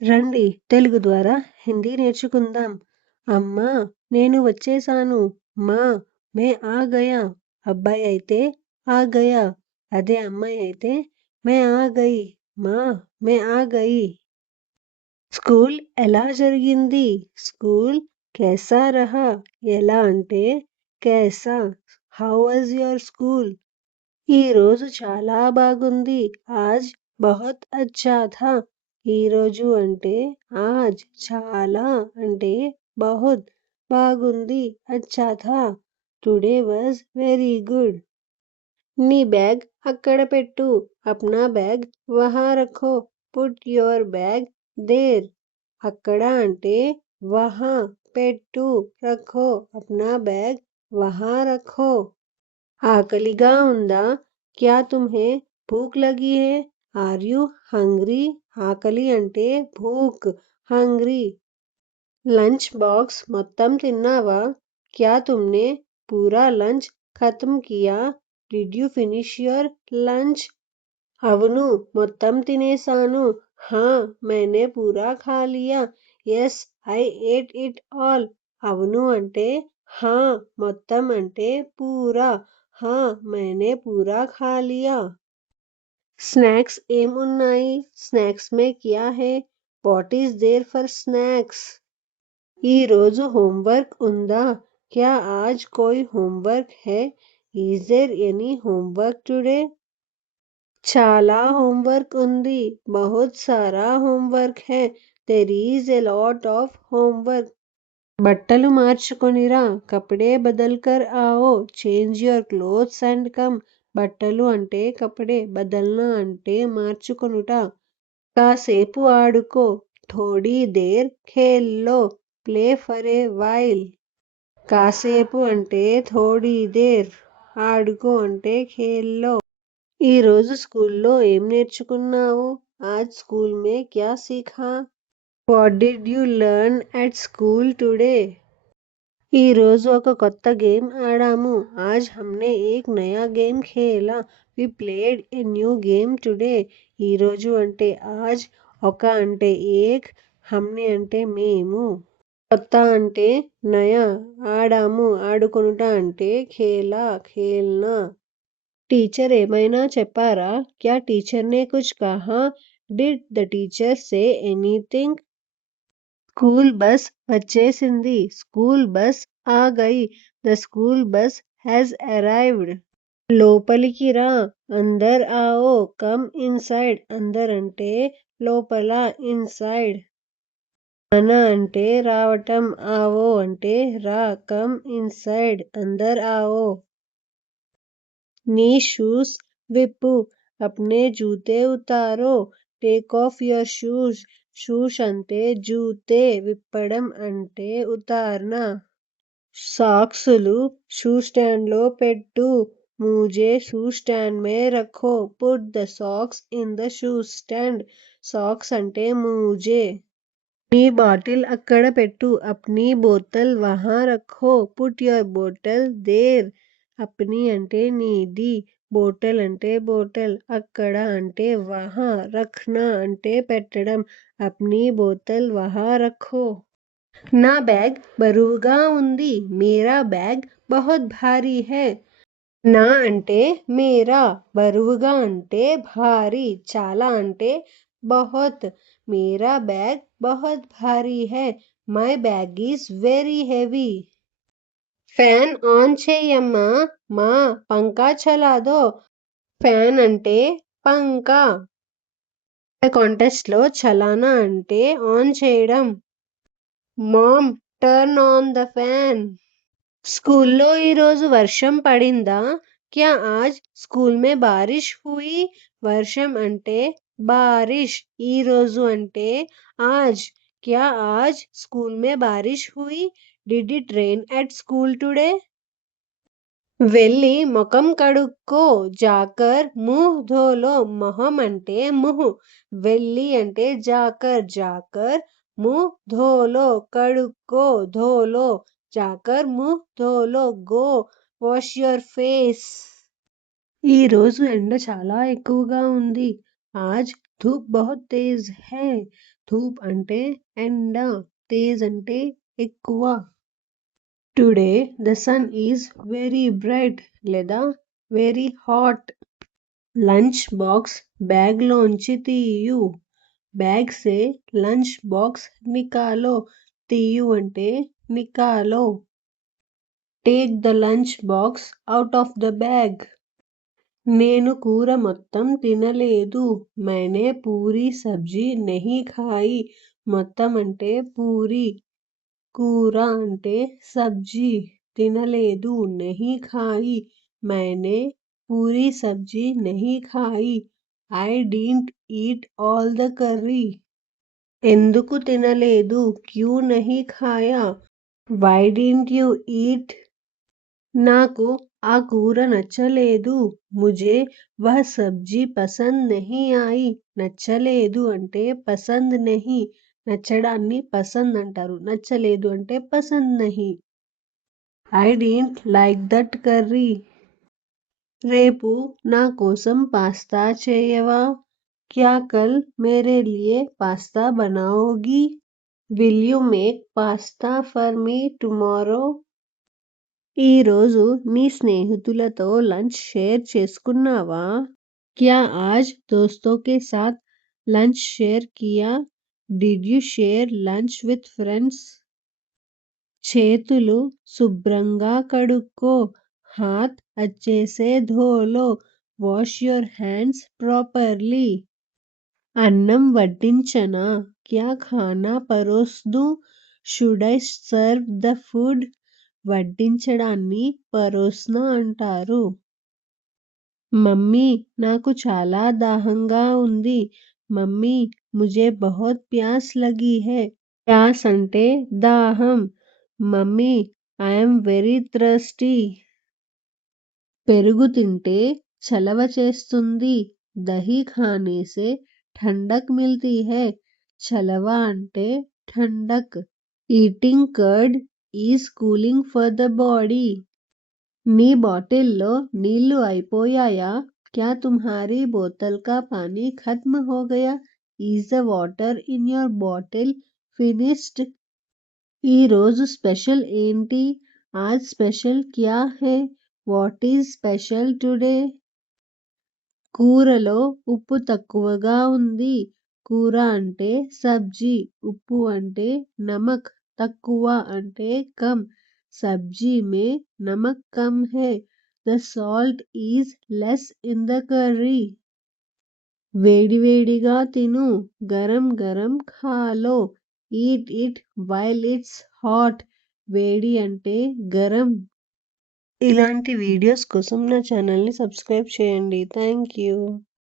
రండి తెలుగు ద్వారా హిందీ నేర్చుకుందాం. అమ్మా నేను వచ్చేసాను. మా మే ఆ గయా. అబ్బాయి అయితే ఆ గయా. అదే అమ్మాయి అయితే మే ఆ గయి. మా మే ఆ గయి. స్కూల్ ఎలా జరిగింది? స్కూల్ कैसा रहा? ఎలా అంటే कैसा. How was your school? ఈరోజు చాలా బాగుంది. ఆజ్ బహుత్ అచ్చా థా. ఈరోజు అంటే ఆజ్, చాలా అంటే బహుత్, బాగుంది, అచ్చా థా, టుడే వాజ్ వెరీ గుడ్. నీ బ్యాగ్ అక్కడ పెట్టు. అప్నా బ్యాగ్ వహా రఖో. Put your bag there. అక్కడ అంటే వహా, పెట్టు, రఖో, అప్నా బ్యాగ్ వహా రఖో. ఆకలిగా ఉందా? క్యా తుమ్హే భూక్ లగి హై? Are you hungry? ఆకలి అంటే భూక్, హంగ్రీ. లంచ్ బాక్స్ మొత్తం తిన్నావా? క్యా తుమ్నే పూరా లంచ్ ఖత్మ్ కియా? Did you finish your lunch? అవును మొత్తం తినేసాను. హా मैंने పూరా ఖా లియా. Yes I ate it all. అవును అంటే హా, మొత్తం అంటే పూరా. హా मैंने పూరా ఖా లియా. స్నాక్స్ ఏం ఉన్నాయి? స్నాక్స్ మే క్యా హై? What is there for snacks? ఈరోజు హోంవర్క్ ఉందా? క్యా ఆజ్ కోయి హోంవర్క్ హై? Is there any homework today? చాలా హోంవర్క్ ఉంది. బహుత్ సారా హోంవర్క్ హై. There is a lot of homework. బట్టలు మార్చుకొనిరా. కపడే బదల్ కర్ आओ. Change your clothes and come. బట్టలు అంటే కపడే, బదల్నా అంటే మార్చుకొనుట. కాసేపు ఆడుకో. థోడీ దేర్ ఖేల్లో. Play for a while. కాసేపు అంటే థోడీ దేర్. ఆడుకో అంటే ఖేల్లో. ఈరోజు స్కూల్లో ఏం నేర్చుకున్నావు? ఆజ్ స్కూల్ మే క్యా సీఖా? What did you learn at school today? ఈరోజు ఒక కొత్త గేమ్ ఆడాము. ఆజ్ హమ్నే ఏక్ నయా గేమ్ ఖేలా. We played a new game today. ఈరోజు అంటే ఆజ్, ఒక అంటే ఏక్, హమ్నే అంటే మేము, కొత్త అంటే నయా, ఆడాము ఆడుకొనుట అంటే ఖేలా, ఖేల్నా. టీచర్ ఏమైనా చెప్పారా? క్యా టీచర్ నే కుచ్ కహా? Did the teacher say anything? School bus వచ్చేసింది. స్కూల్ బస్ ఆ గయి. The school bus has arrived. లోపలికి రా. అందర్ आओ. Come inside. అందర్ అంటే లోపల, ఇన్సైడ్. ఆనా అంటే రావటం, आओ అంటే రా, కమ్ ఇన్సైడ్, అందర్ आओ. నీ షూస్ విప్పు. అప్నే జూతే ఉతారో. Take off your shoes. Shoes అంటే జూతే, విప్పడం అంటే ఉతార్నా. సాక్సులు షూ స్టాండ్ లో పెట్టు. మూజే షూ స్టాండ్ మే రఖో. Put the socks in the shoe stand. Socks అంటే మూజే. నీ బాటిల్ అక్కడ పెట్టు. అప్నీ బోతల్ వహా రఖో. Put your bottle there. అప్నీ అంటే నీది, బోటల్ అంటే బోటల్, అక్కడ అంటే వహా, రఖ్నా అంటే పెట్టడం. అప్నీ బోతల్ వహా రఖో. నా బ్యాగ్ బరువుగా ఉంది. మేరా బ్యాగ్ బహుత్ భారీ హై. నా అంటే మేరా, బరువుగా అంటే భారీ, చాలా అంటే బహుత్. మేరా బ్యాగ్ బహుత్ భారీ హై. My bag is very heavy. Fan on చెయ్యమ్మా. మా పంకా చలాదో. ఫ్యాన్ అంటే పంకా. కాంటెస్ట్ లో చలానా అంటే ఆన్ చేయడం. Mom turn on the fan. స్కూల్లో ఈరోజు వర్షం పడిందా? క్యా ఆజ్ స్కూల్ మే బారిష్ హుయి? వర్షం అంటే బారిష్. ఈరోజు అంటే ఆజ్. క్యా ఆజ్ స్కూల్ మే బారిష్ హుయి? Did it rain at school today? వెళ్ళి ముఖం కడుక్కో. జాకర్ ముహ్ ధోలో. మొహం అంటే ముహ్. వెళ్ళి అంటే జాకర్, జాకర్ ముహ్ ధోలో, కడుక్కో, ధోలో, జాకర్ ముహ్ ధోలో. Go wash your face. ఈరోజు ఎండ చాలా ఎక్కువగా ఉంది. ఆజ్ ధూప్ బహుత్ తేజ్ హై. ధూప్ అంటే ఎండ, తేజ్ అంటే ఎక్కువ. Today the sun is very bright లేదా వెరీ హాట్. లంచ్ బాక్స్ బ్యాగ్లోంచి తీయు. బ్యాగ్ సే లంచ్ బాక్స్ నికాలో. తీయు అంటే నికాలో. Take the lunch box out of the bag. నేను కూర మొత్తం తినలేదు. मैंने पूरी सब्जी नहीं खाई. మొత్తం అంటే పూరి, కూర అంటే సబ్జీ, తినలేదు नहीं खाई. मैंने पूरी सब्जी नहीं खाई. I didn't eat all the curry. ఎందుకు తినలేదు? क्यों नहीं खाया? Why didn't you eat? నాకు ఆ కూర నచ్చలేదు. ముझे वह सब्जी पसंद नहीं आई. నచ్చలేదు అంటే పసంద్ నహీ. నచ్చడాన్ని పసంద్ అంటారు. నచ్చలేదు అంటే పసంద్ నహీ. I didn't like that curry. రేపు నా కోసం పాస్తా చేయవా? क्या कल मेरे लिए pasta बनाओगी? Will you make pasta for me tomorrow? ఈరోజు నీ స్నేహితులతో లంచ్ షేర్ చేసుకున్నావా? क्या आज दोस्तों के साथ लंच शेयर किया? Did you share lunch with friends? చేతులు శుభ్రంగా కడుక్కో. हाथ अच्छे से धो लो. Wash your hands properly. అన్నం వడ్డించనా? क्या खाना परोस दूं? Should I serve the food? వడ్డించడాన్ని పరోస్నా అంటారు. మమ్మీ నాకు చాలా దాహంగా ఉంది. మమ్మీ ముझे बहुत प्यास लगी है. ప్యాస్ అంటే దాహం. Mummy I am very thirsty. పెరుగు తింటే చలవ చేస్తుంది. దహీ ఖానే సే ఠండక్ మిల్తీ హై. చలవ అంటే ఠండక్. Eating curd is cooling for the body. నీ బాటిల్లో నీళ్లు అయిపోయాయా? क्या तुम्हारी बोतल का पानी खत्म हो गया? Is the water in your bottle finished? ఈరోజు స్పెషల్ ఏంటి? आज స్పెషల్ क्या है? What is special today? కూరలో ఉప్పు తక్కువగా ఉంది. కూర అంటే సబ్జీ, ఉప్పు అంటే నమక్, తక్కువ అంటే కమ్. సబ్జీ మే నమక్ కమ్ హై. The salt is less in the curry. వేడివేడిగా తిను. Garam garam ఖాలో. Eat it while it's hot. వేడి అంటే గరం. ఇలాంటి వీడియోస్ కోసం నా ఛానల్ని సబ్స్క్రైబ్ చేయండి. Thank you.